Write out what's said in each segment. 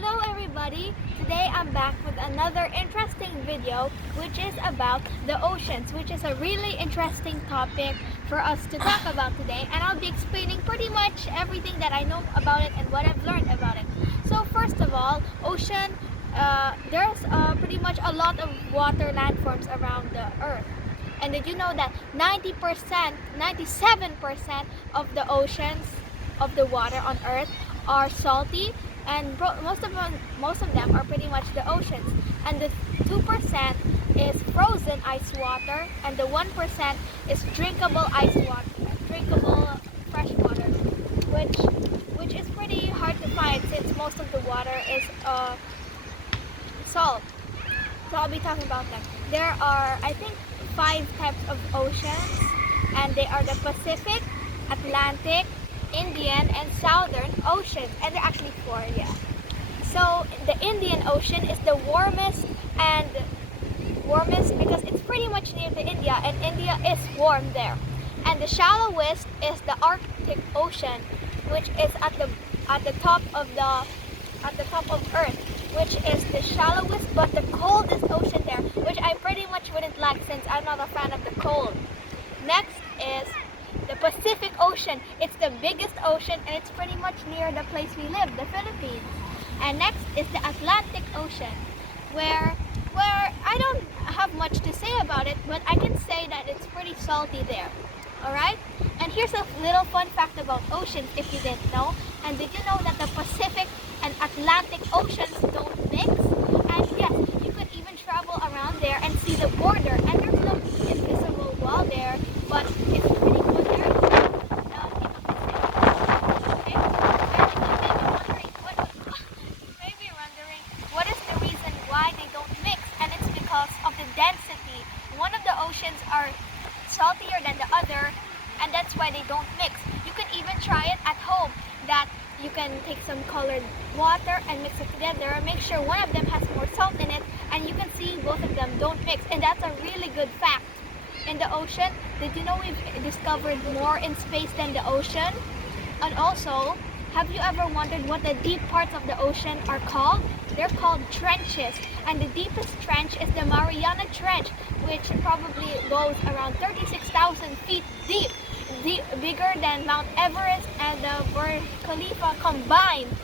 Hello everybody! Today I'm back with another interesting video which is about the oceans, which is a really interesting topic for us to talk about today, and I'll be explaining pretty much everything that I know about it and what I've learned about it. So first of all, ocean, there's pretty much a lot of water landforms around the earth. And did you know that 90%, 97% of the oceans, of the water on earth are salty, and most of them are pretty much the oceans, and the 2% is frozen ice water, and the 1% is drinkable ice water, drinkable fresh water, which is pretty hard to find since most of the water is salt. So I'll be talking about them. There are, I think, 5 types of oceans, and they are the Pacific, Atlantic, Indian, and Southern Oceans, and they're actually 4, yeah. So the Indian Ocean is the warmest because it's pretty much near to India, and India is warm there. And the shallowest is the Arctic Ocean, which is at the top of Earth, which is the shallowest but the coldest ocean there, which I pretty much wouldn't like since I'm not a fan of the cold. Next is the Pacific Ocean. It's the biggest ocean, and it's pretty much near the place we live, the Philippines. And next is the Atlantic Ocean, where I don't have much to say about it, but I can say that it's pretty salty there. Alright? And here's a little fun fact about oceans if you didn't know. And did you know that the Pacific and Atlantic Oceans don't mix? And yes, you could even travel around there and see the border. And there's no invisible wall there, but it's pretty good there. You may be wondering what is the reason why they don't mix, and it's because of the density. One of the oceans are saltier than the other, and that's why they don't mix. You can even try it at home, that you can take some colored water and mix it together and make sure one of them has more salt in it, and you can see both of them don't mix. And that's a really good fact. In the ocean, did you know we've discovered more in space than the ocean? And also, have you ever wondered what the deep parts of the ocean are called? They're called trenches, and the deepest trench is the Mariana Trench, which probably goes around 36,000 feet deep, bigger than Mount Everest and the Burj Khalifa combined.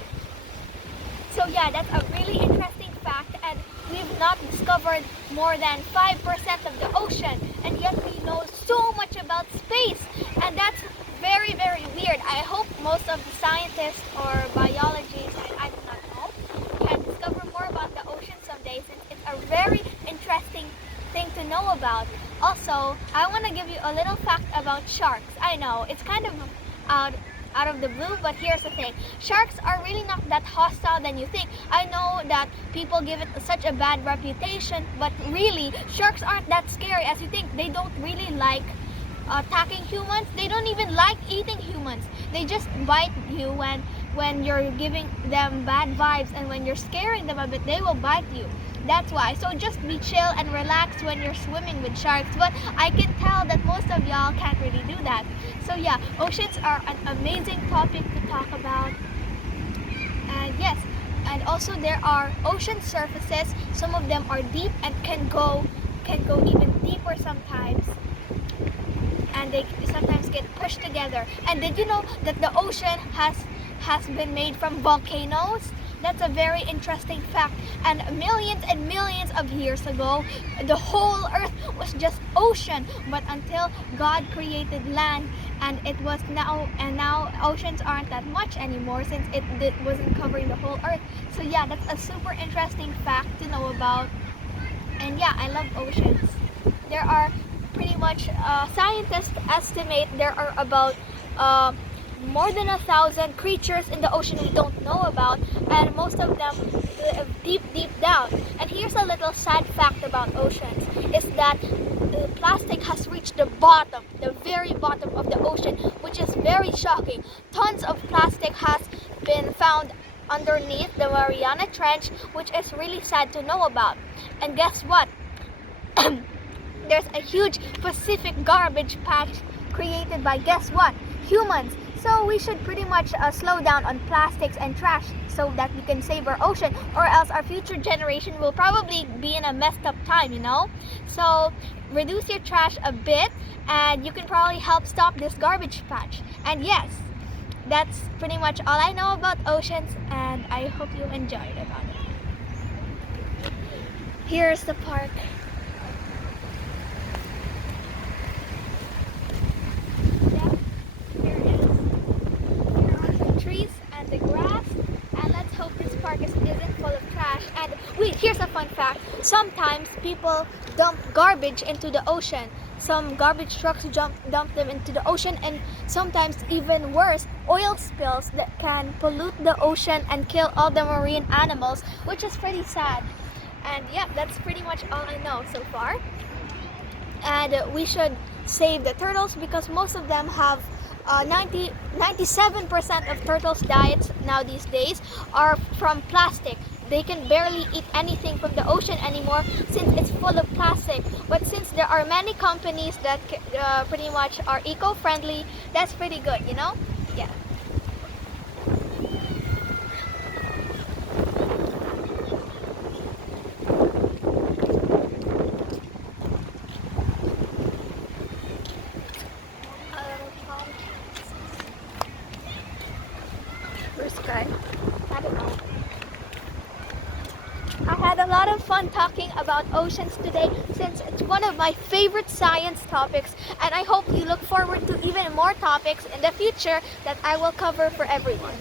So yeah, that's a really interesting fact, and we've not discovered more than 5% of the ocean, and yet we know so much about space, and that's very, very weird. I hope most of the scientists or biologists, I do not know, can discover more about the ocean someday, since it's a very interesting thing to know about. Also, I want to give you a little fact about sharks. I know, it's kind of out of the blue, but here's the thing. Sharks are really not that hostile than you think. I know that people give it such a bad reputation, but really, sharks aren't that scary as you think. They don't really like attacking humans. They don't even like eating humans. They just bite you when you're giving them bad vibes, and when you're scaring them a bit, they will bite you. That's why. So just be chill and relax when you're swimming with sharks. But I can tell that most of y'all can't really do that. So yeah, oceans are an amazing topic to talk about. And yes, and also there are ocean surfaces. Some of them are deep and can go even deeper sometimes. And they sometimes get pushed together. And did you know that the ocean has been made from volcanoes? That's a very interesting fact. And millions of years ago, the whole earth was just ocean. But until God created land, and now oceans aren't that much anymore, since it wasn't covering the whole earth. So yeah, that's a super interesting fact to know about. And yeah, I love oceans. There are pretty much, scientists estimate there are about more than 1,000 creatures in the ocean we don't know about, and most of them live deep down. And here's a little sad fact about oceans, is that plastic has reached the bottom, the very bottom of the ocean, which is very shocking. Tons of plastic has been found underneath the Mariana Trench, which is really sad to know about. And guess what? There's a huge Pacific garbage patch created by, guess what? humans. So we should pretty much slow down on plastics and trash so that we can save our ocean, or else our future generation will probably be in a messed up time, you know? So reduce your trash a bit and you can probably help stop this garbage patch. And yes, that's pretty much all I know about oceans, and I hope you enjoyed about it. Here's the park. Yeah, here it is. Here are some trees and the grass, and let's hope this park isn't full of trash. And wait, here's a fun fact. Sometimes people dump garbage into the ocean. Some garbage trucks dump them into the ocean, and sometimes even worse, oil spills that can pollute the ocean and kill all the marine animals, which is pretty sad. And yeah, that's pretty much all I know so far. And we should save the turtles because most of them have 97% of turtles' diets now these days are from plastic. They can barely eat anything from the ocean anymore since it's full of plastic. But since there are many companies that pretty much are eco-friendly, that's pretty good, you know? Yeah. Blue sky. I don't know. I had a lot of fun talking about oceans today since it's one of my favorite science topics, and I hope you look forward to even more topics in the future that I will cover for everyone.